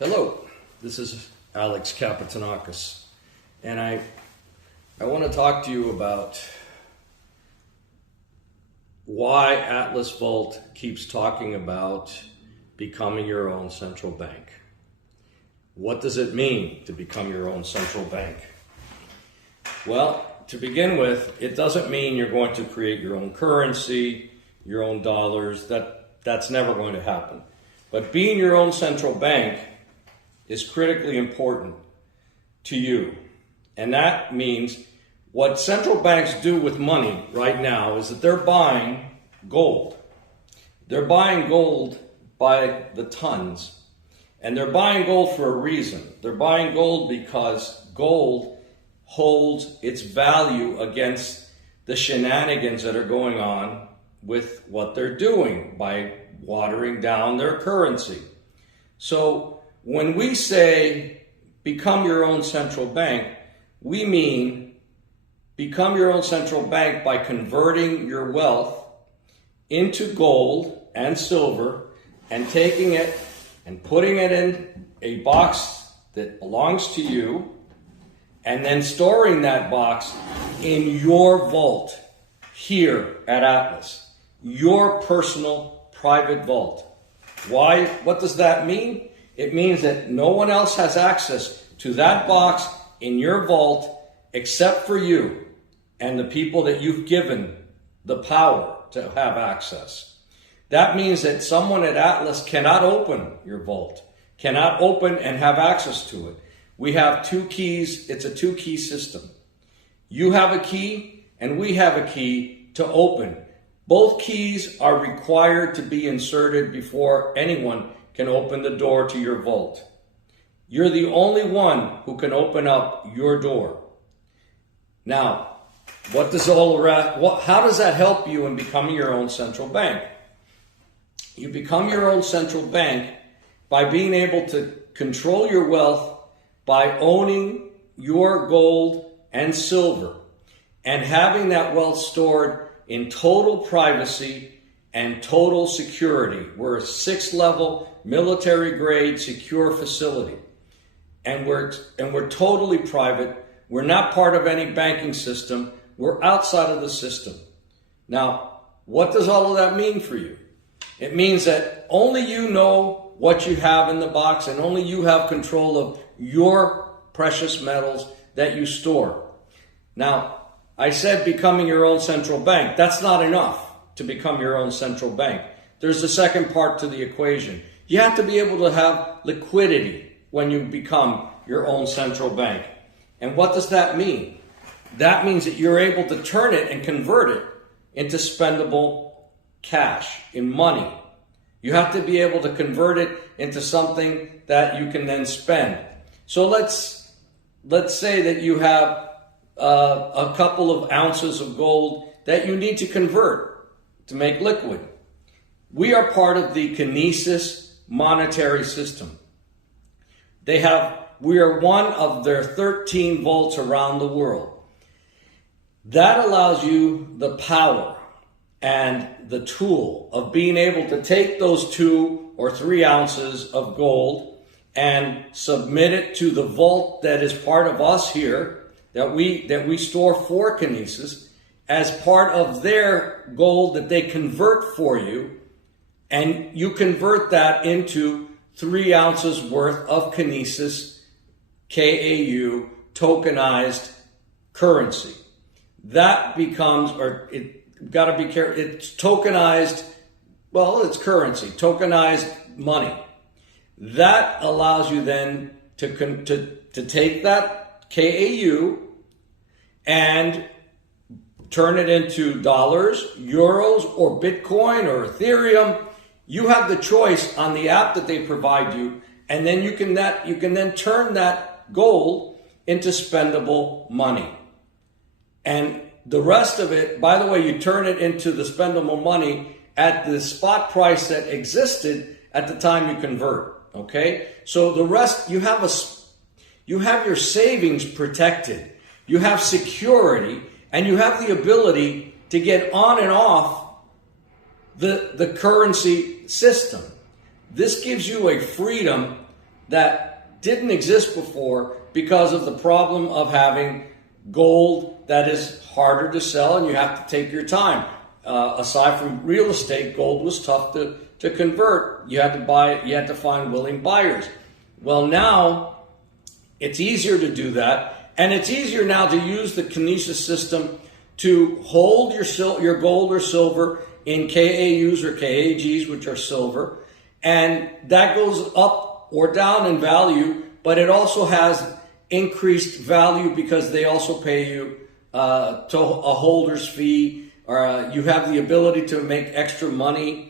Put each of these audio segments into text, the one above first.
Hello, this is Alex Kapitanakis, and I want to talk to you about why Atlas Vault keeps talking about becoming your own central bank. What does it mean to become your own central bank? Well, to begin with, it doesn't mean you're going to create your own currency, your own dollars. That's never going to happen. But being your own central bank is critically important to you. And that means what central banks do with money right now is that they're buying gold. They're buying gold by the tons. And they're buying gold for a reason. They're buying gold because gold holds its value against the shenanigans that are going on with what they're doing by watering down their currency. So when we say become your own central bank, we mean become your own central bank by converting your wealth into gold and silver and taking it and putting it in a box that belongs to you and then storing that box in your vault here at Atlas, your personal private vault. Why? What does that mean? It means that no one else has access to that box in your vault except for you and the people that you've given the power to have access. That means that someone at Atlas cannot open your vault, cannot open and have access to it. We have two keys. It's a two-key system. You have a key and we have a key to open. Both keys are required to be inserted before anyone can open the door to your vault. You're the only one who can open up your door. Now, how does that help you in becoming your own central bank? You become your own central bank by being able to control your wealth by owning your gold and silver and having that wealth stored in total privacy and total security. We're a 6-level military grade secure facility. And we're totally private. We're not part of any banking system. We're outside of the system. Now, what does all of that mean for you? It means that only you know what you have in the box and only you have control of your precious metals that you store. Now, I said becoming your own central bank. That's not enough to become your own central bank. There's a second part to the equation. You have to be able to have liquidity when you become your own central bank. And what does that mean? That means that you're able to turn it and convert it into spendable cash, in money. You have to be able to convert it into something that you can then spend. So let's say that you have a couple of ounces of gold that you need to convert to make liquid. We are part of the Kinesis monetary system. We are one of their 13 vaults around the world. That allows you the power and the tool of being able to take those 2 or 3 ounces of gold and submit it to the vault that is part of us here, that we store for Kinesis, as part of their gold that they convert for you, and you convert that into 3 ounces worth of Kinesis KAU tokenized currency. That becomes, got to be careful, it's tokenized, well, it's currency, tokenized money. That allows you then to take that KAU and turn it into dollars, euros, or Bitcoin, or Ethereum. You have the choice on the app that they provide you, and then you can then turn that gold into spendable money. And the rest of it, by the way, you turn it into the spendable money at the spot price that existed at the time you convert. Okay? So the rest, you have your savings protected. You have security, and you have the ability to get on and off the currency system. This gives you a freedom that didn't exist before because of the problem of having gold that is harder to sell and you have to take your time. Aside from real estate, gold was tough to convert. You had to find willing buyers. Well, now it's easier to do that, and it's easier now to use the Kinesis system to hold your gold or silver in KAUs or KAGs, which are silver, and that goes up or down in value, but it also has increased value because they also pay you to a holder's fee, or you have the ability to make extra money.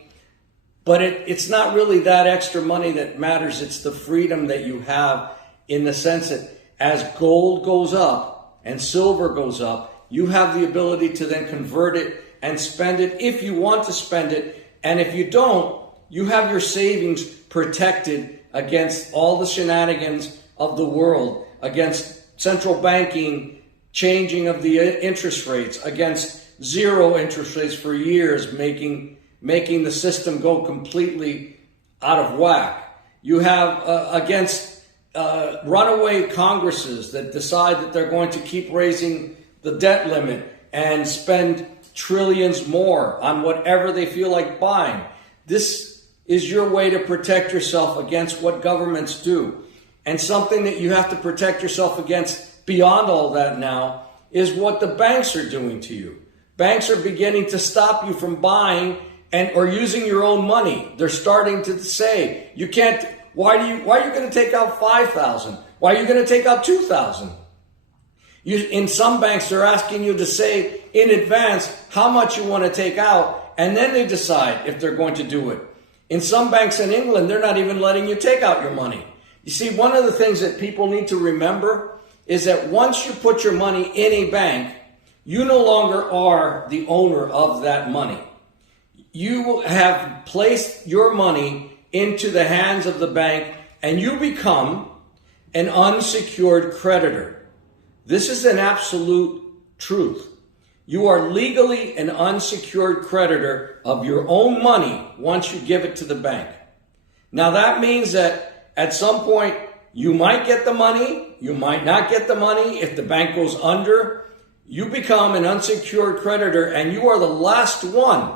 But it's not really that extra money that matters. It's the freedom that you have, in the sense that as gold goes up and silver goes up, you have the ability to then convert it and spend it if you want to spend it. And if you don't, you have your savings protected against all the shenanigans of the world, against central banking changing of the interest rates, against zero interest rates for years, making the system go completely out of whack. You have against runaway Congresses that decide that they're going to keep raising the debt limit and spend trillions more on whatever they feel like buying. This is your way to protect yourself against what governments do. And something that you have to protect yourself against beyond all that now is what the banks are doing to you. Banks are beginning to stop you from buying or using your own money. They're starting to say, you can't, why are you going to take out $5,000? Why are you going to take out $2,000? In some banks, they're asking you to say in advance how much you want to take out, and then they decide if they're going to do it. In some banks in England, they're not even letting you take out your money. You see, one of the things that people need to remember is that once you put your money in a bank, you no longer are the owner of that money. You have placed your money into the hands of the bank, and you become an unsecured creditor. This is an absolute truth. You are legally an unsecured creditor of your own money once you give it to the bank. Now that means that at some point you might get the money, you might not get the money. If the bank goes under, you become an unsecured creditor, and you are the last one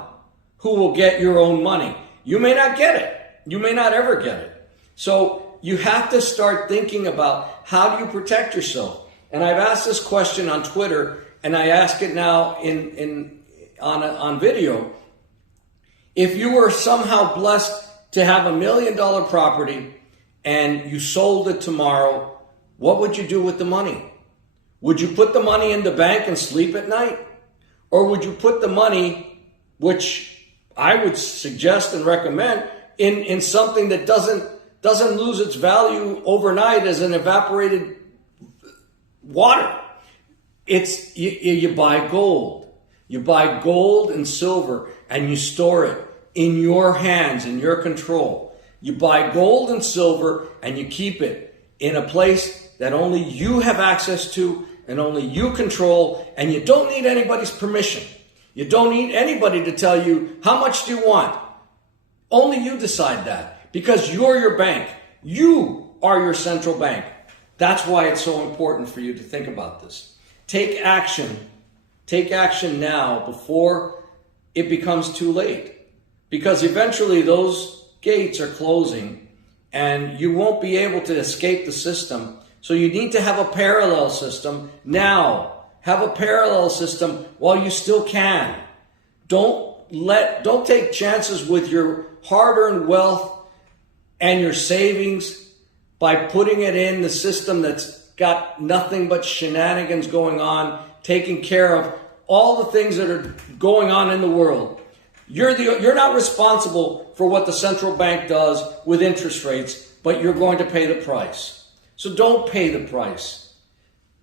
who will get your own money. You may not get it. You may not ever get it. So you have to start thinking about, how do you protect yourself? And I've asked this question on Twitter, and I ask it now on video. If you were somehow blessed to have $1 million property and you sold it tomorrow, what would you do with the money? Would you put the money in the bank and sleep at night? Or would you put the money, which I would suggest and recommend, in something that doesn't lose its value overnight as an evaporated water? It's you buy gold. You buy gold and silver, and you store it in your hands, in your control. You buy gold and silver, and you keep it in a place that only you have access to and only you control, and you don't need anybody's permission. You don't need anybody to tell you, how much do you want? Only you decide that, because you're your bank. You are your central bank. That's why it's so important for you to think about this. Take action. Take action now before it becomes too late. Because eventually those gates are closing and you won't be able to escape the system. So you need to have a parallel system now. Have a parallel system while you still can. Don't take chances with your hard-earned wealth and your savings by putting it in the system that's got nothing but shenanigans going on, taking care of all the things that are going on in the world. You're not responsible for what the central bank does with interest rates, but you're going to pay the price. So don't pay the price.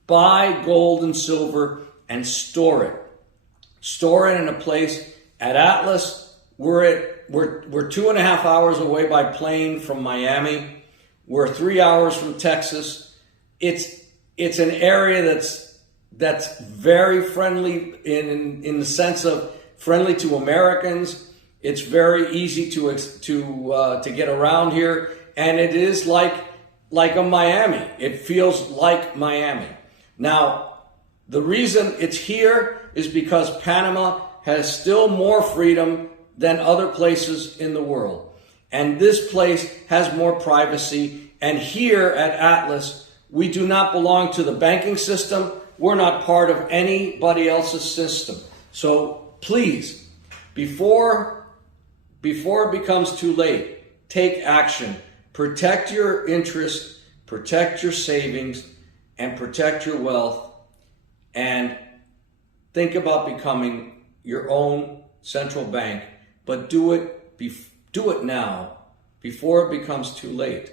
Buy gold and silver and store it. Store it in a place. At Atlas, we're 2.5 hours away by plane from Miami. We're 3 hours from Texas. It's an area that's very friendly in the sense of friendly to Americans. It's very easy to get around here, and it is like like a Miami. It feels like Miami. Now, the reason it's here is because Panama has still more freedom than other places in the world. And this place has more privacy. And here at Atlas, we do not belong to the banking system. We're not part of anybody else's system. So please, before it becomes too late, take action. Protect your interests, protect your savings, and protect your wealth. And think about becoming your own central bank, but do it now before it becomes too late.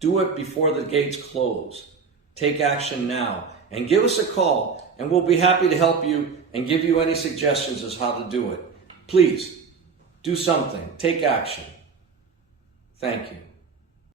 Do it before the gates close. Take action now and give us a call, and we'll be happy to help you and give you any suggestions as how to do it. Please do something. Take action. Thank you.